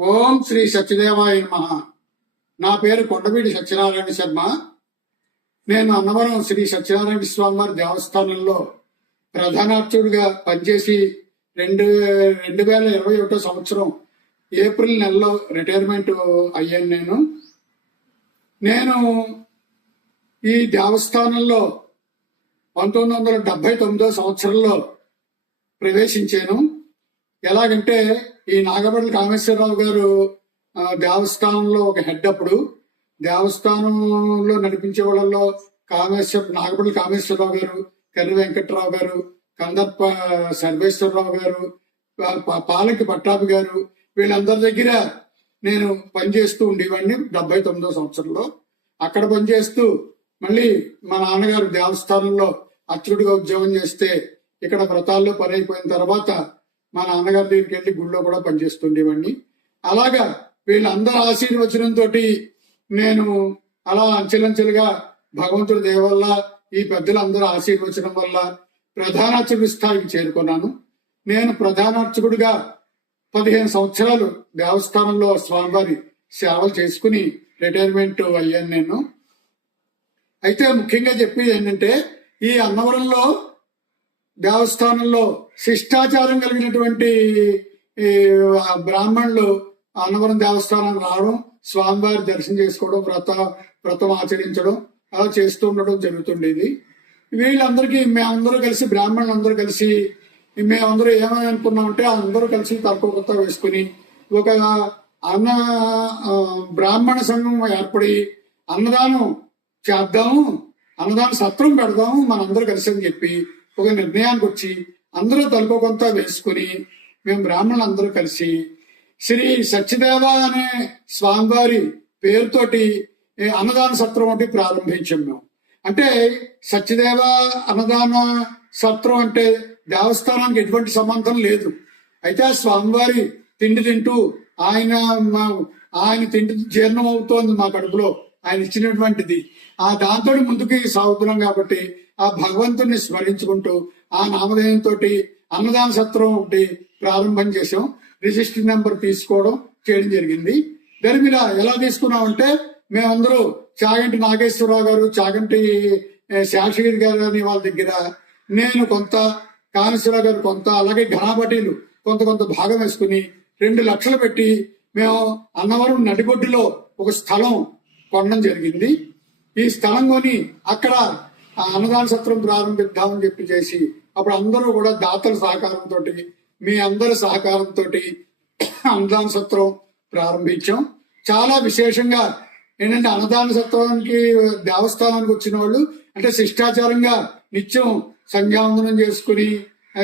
ఓం శ్రీ సత్యదేవాయ నమ. నా పేరు కొండవీడి సత్యనారాయణ శర్మ. నేను అన్నవరం శ్రీ సత్యనారాయణ స్వామివారి దేవస్థానంలో ప్రధానార్చుడిగా పనిచేసి రెండు రెండు వేల ఇరవై ఒకటో సంవత్సరం ఏప్రిల్ నెలలో రిటైర్మెంట్ అయ్యాను నేను. నేను ఈ దేవస్థానంలో పంతొమ్మిది వందల డెబ్బై తొమ్మిదో సంవత్సరంలో ప్రవేశించాను. ఎలాగంటే ఈ నాగపల్లి కామేశ్వరరావు గారు దేవస్థానంలో ఒక హెడ్ అప్పుడు దేవస్థానంలో నడిపించే వాళ్ళలో కామేశ్వర నాగపల్లి కామేశ్వరరావు గారు కర్రి వెంకట్రావు గారు కందప్ప సర్వేశ్వరరావు గారు పాలకి పట్టాభి గారు వీళ్ళందరి దగ్గర నేను పనిచేస్తూ ఉండేవాడిని డెబ్బై తొమ్మిదో సంవత్సరంలో. అక్కడ పనిచేస్తూ మళ్ళీ మా నాన్నగారు దేవస్థానంలో అర్చకుడిగా ఉద్యోగం చేస్తే ఇక్కడ వ్రతాల్లో పని అయిపోయిన తర్వాత మా నాన్నగారి దగ్గరికి వెళ్ళి గుళ్ళో కూడా పనిచేస్తుండేవాడిని. అలాగా వీళ్ళందరి ఆశీర్వచనంతో నేను అలా అంచెలంచెలుగా భగవంతుడి దయ వల్ల ఈ పెద్దలందరూ ఆశీర్వచనం వల్ల ప్రధానార్చకుడి స్థాయికి చేరుకున్నాను. నేను ప్రధానార్చకుడిగా పదిహేను సంవత్సరాలు దేవస్థానంలో స్వామివారి సేవలు చేసుకుని రిటైర్మెంట్ అయ్యాను నేను. అయితే ముఖ్యంగా చెప్పేది ఏంటంటే ఈ అన్నవరంలో దేవస్థానంలో శిష్టాచారం కలిగినటువంటి బ్రాహ్మణులు అన్నవరం దేవస్థానానికి రావడం స్వామివారి దర్శనం చేసుకోవడం వ్రత వ్రతం ఆచరించడం అలా చేస్తూ ఉండడం జరుగుతుండేది. వీళ్ళందరికీ మేమందరూ కలిసి బ్రాహ్మణులు అందరూ కలిసి మేమందరూ ఏమని అనుకున్నామంటే అందరూ కలిసి తక్కువ కొత్త వేసుకుని ఒక అన్న బ్రాహ్మణ సంఘం ఏర్పడి అన్నదానం చేద్దాము అన్నదాన సత్రం పెడదాము మనందరూ కలిసి అని చెప్పి ఒక నిర్ణయానికి వచ్చి అందరూ తలుపు కొంత వేసుకుని మేము బ్రాహ్మణులు అందరూ కలిసి శ్రీ సత్యదేవ అనే స్వామివారి పేరుతోటి అన్నదాన సత్రం ఒకటి ప్రారంభించాం మేము. అంటే సత్యదేవ అన్నదాన సత్రం అంటే దేవస్థానానికి ఎటువంటి సంబంధం లేదు. అయితే ఆ స్వామివారి తిండి తింటూ ఆయన మా- ఆయన తిండి జీర్ణం అవుతోంది మా కడుపులో. ఆయన ఇచ్చినటువంటిది. ఆ దాంతో ముందుకు సాగుతున్నాం కాబట్టి ఆ భగవంతుని స్మరించుకుంటూ ఆ నామధేయంతో అన్నదాన సత్రం ఒకటి ప్రారంభం చేసాం రిజిస్టర్ నెంబర్ తీసుకోవడం చేయడం జరిగింది. దాని మీద ఎలా తీసుకున్నామంటే మేమందరూ చాగంటి నాగేశ్వరరావు గారు చాగంటి శాషగిరి గారు అని వాళ్ళ దగ్గర నేను కొంత కామేశ్వరరావు గారు కొంత అలాగే ఘనాపటీలు కొంత కొంత భాగం వేసుకుని రెండు లక్షలు పెట్టి మేము అన్నవరం నడిబొడ్డులో ఒక స్థలం కొనడం జరిగింది. ఈ స్థలం కొని అక్కడ అన్నదాన సత్రం ప్రారంభిద్దామని చెప్పి చేసి అప్పుడు అందరూ కూడా దాతల సహకారంతో మీ అందరి సహకారంతో అన్నదాన సత్రం ప్రారంభించాం. చాలా విశేషంగా ఏంటంటే అన్నదాన సత్రానికి దేవస్థానానికి వచ్చిన వాళ్ళు అంటే శిష్టాచారంగా నిత్యం సంధ్యావందనం చేసుకుని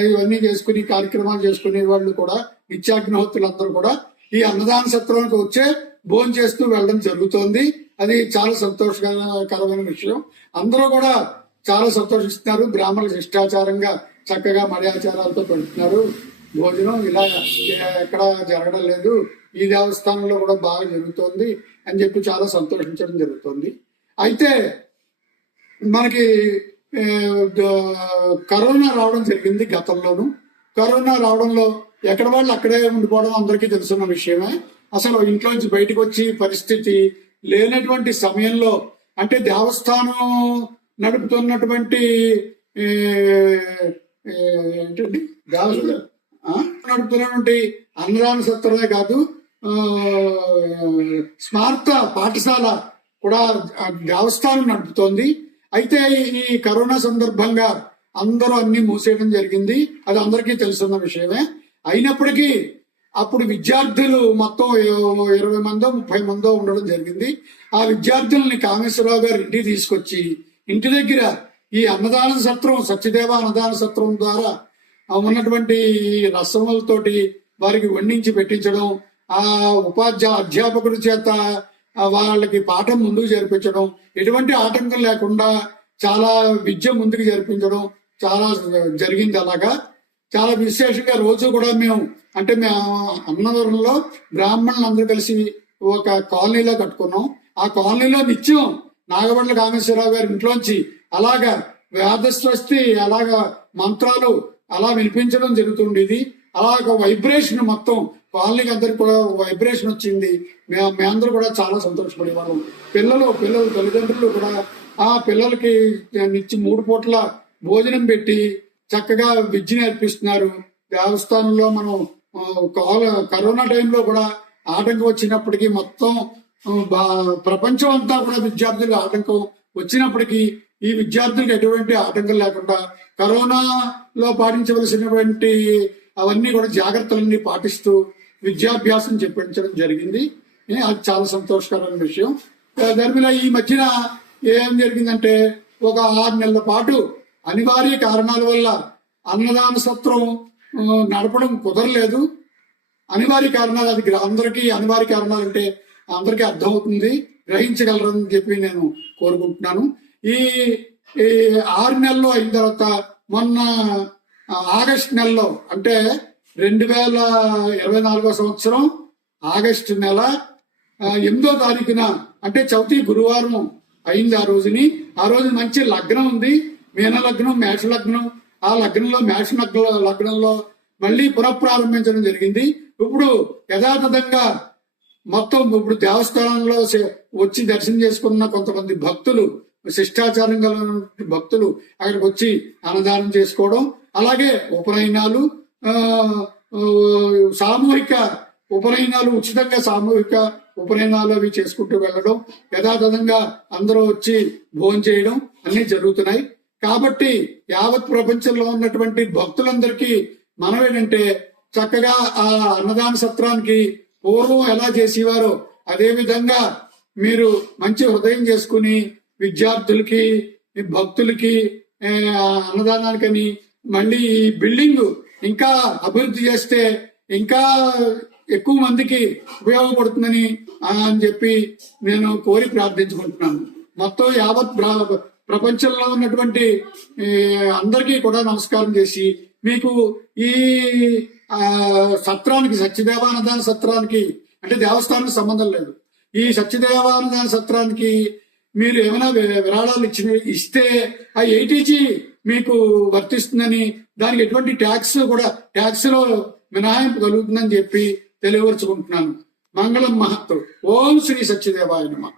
ఇవన్నీ చేసుకుని కార్యక్రమాలు చేసుకునే వాళ్ళు కూడా నిత్యాగ్నిహోత్రులు అందరూ కూడా ఈ అన్నదాన సత్రానికి వచ్చే భోజనం చేస్తూ వెళ్ళడం జరుగుతోంది. అది చాలా సంతోషకరమైన విషయం. అందరూ కూడా చాలా సంతోషిస్తున్నారు. బ్రాహ్మణులు శిష్టాచారంగా చక్కగా మర్యాచారాలతో పెడుతున్నారు భోజనం ఇలా ఎక్కడ జరగడం లేదు. ఈ దేవస్థానంలో కూడా బాగా జరుగుతోంది అని చెప్పి చాలా సంతోషించడం జరుగుతుంది. అయితే మనకి కరోనా రావడం జరిగింది గతంలోను. కరోనా రావడంలో ఎక్కడ వాళ్ళు అక్కడే ఉండిపోవడం అందరికీ తెలుసున్న విషయమే. అసలు ఇంట్లోంచి బయటకు వచ్చి పరిస్థితి లేనటువంటి సమయంలో అంటే దేవస్థానం నడుపుతున్నటువంటి ఏంటండి? దేవస్థానం? నడుపుతున్నటువంటి అన్నదాన సత్రమే కాదు స్మార్త పాఠశాల కూడా దేవస్థానం నడుపుతోంది. అయితే ఈ కరోనా సందర్భంగా అందరూ అన్ని మూసేయడం జరిగింది. అది అందరికీ తెలుసున్న విషయమే. అయినప్పటికీ అప్పుడు విద్యార్థులు మొత్తం ఇరవై మందో ముప్పై మందో ఉండడం జరిగింది. ఆ విద్యార్థుల్ని కామేశ్వరరావు గారు ఇంటికి తీసుకొచ్చి ఇంటి దగ్గర ఈ అన్నదాన సత్రం సత్యదేవ అన్నదాన సత్రం ద్వారా ఉన్నటువంటి రసములతోటి వారికి వండించి పెట్టించడం ఆ ఉపాధ్యాయ అధ్యాపకుడి చేత వాళ్ళకి పాఠం ముందుకు జరిపించడం ఎటువంటి ఆటంకం లేకుండా చాలా విద్య ముందుకు జరిపించడం చాలా జరిగింది అలాగా. చాలా విశేషంగా రోజు కూడా మేము అంటే మేము అన్నవరంలో బ్రాహ్మణులు అందరూ కలిసి ఒక కాలనీలో కట్టుకున్నాం. ఆ కాలనీలో నిత్యం నాగబండ్ల కామేశ్వరరావు గారి ఇంట్లోంచి అలాగా వేదస్వస్తి అలాగా మంత్రాలు అలా వినిపించడం జరుగుతుండేది. అలా ఒక వైబ్రేషన్ మొత్తం కాలనీకి అందరికి కూడా వైబ్రేషన్ వచ్చింది. మేము మేమందరూ కూడా చాలా సంతోషపడేవాళ్ళం. పిల్లలు పిల్లలు తల్లిదండ్రులు కూడా ఆ పిల్లలకి నిచ్చి మూడు పూట్ల భోజనం పెట్టి చక్కగా విద్య నేర్పిస్తున్నారు దేవస్థానంలో మనం కాల- కరోనా టైంలో కూడా ఆటంకం వచ్చినప్పటికీ మొత్తం బా- ప్రపంచం అంతా కూడా విద్యార్థులకు ఆటంకం వచ్చినప్పటికీ ఈ విద్యార్థులకు ఎటువంటి ఆటంకం లేకుండా కరోనాలో పాటించవలసినటువంటి అవన్నీ కూడా జాగ్రత్తలన్నీ పాటిస్తూ విద్యాభ్యాసం చెప్పించడం జరిగింది. అది చాలా సంతోషకరమైన విషయం. దాని మీద ఈ మధ్యన ఏం జరిగిందంటే ఒక ఆరు నెలల పాటు అనివార్య కారణాల వల్ల అన్నదాన సత్రం నడపడం కుదరలేదు. అనివార్య కారణాలు అది గ్ర- అందరికీ అనివార్య కారణాలు అంటే అందరికీ అర్థమవుతుంది. గ్రహించగలరని చెప్పి నేను కోరుకుంటున్నాను. ఈ ఈ ఆరు నెలలు అయిన తర్వాత మొన్న ఆగస్ట్ నెలలో అంటే రెండు వేల ఇరవై నాలుగో సంవత్సరం ఆగస్టు నెల ఎనిమిదో తారీఖున అంటే చవితి గురువారం అయింది ఆ రోజుని. ఆ రోజు మంచి లగ్నం ఉంది. మీన లగ్నం మేష లగ్నం ఆ లగ్నంలో మేష లగ్నంలో మళ్ళీ పునఃప్రారంభించడం జరిగింది. ఇప్పుడు యథాతథంగా మొత్తం ఇప్పుడు దేవస్థానంలో వచ్చి దర్శనం చేసుకున్న కొంతమంది భక్తులు శిష్టాచారం గల భక్తులు అక్కడికి వచ్చి అన్నదానం చేసుకోవడం అలాగే ఉపనయనాలు సామూహిక ఉపనయనాలు ఉచితంగా సామూహిక ఉపనయనాలు అవి చేసుకుంటూ వెళ్ళడం యథాతథంగా అందరూ వచ్చి భోజనం చేయడం అన్ని జరుగుతున్నాయి. కాబట్టి యావత్ ప్రపంచంలో ఉన్నటువంటి భక్తులందరికీ మనం ఏంటంటే చక్కగా ఆ అన్నదాన సత్రానికి పూర్వం ఎలా చేసేవారో అదే విధంగా మీరు మంచి హృదయం చేసుకుని విద్యార్థులకి భక్తులకి అన్నదానానికని మళ్ళీ ఈ బిల్డింగ్ ఇంకా అభివృద్ధి చేస్తే ఇంకా ఎక్కువ మందికి ఉపయోగపడుతుందని అని చెప్పి నేను కోరి ప్రార్థించుకుంటున్నాను. మొత్తం యావత్ ప్రపంచంలో ఉన్నటువంటి అందరికీ కూడా నమస్కారం చేసి మీకు ఈ సత్రానికి సత్యదేవానందాన సత్రానికి అంటే దేవస్థానం సంబంధం లేదు. ఈ సత్యదేవానందాన సత్రానికి మీరు ఏమైనా విరాళాలు ఇచ్చిన ఇస్తే ఆ ఎయిటీజీ మీకు వర్తిస్తుందని దానికి ఎటువంటి ట్యాక్స్ కూడా ట్యాక్స్లో మినహాయింపు కలుగుతుందని చెప్పి తెలియవరుచుకుంటున్నాను మంగళం మహత్తు. ఓం శ్రీ సత్యదేవాయ నమః.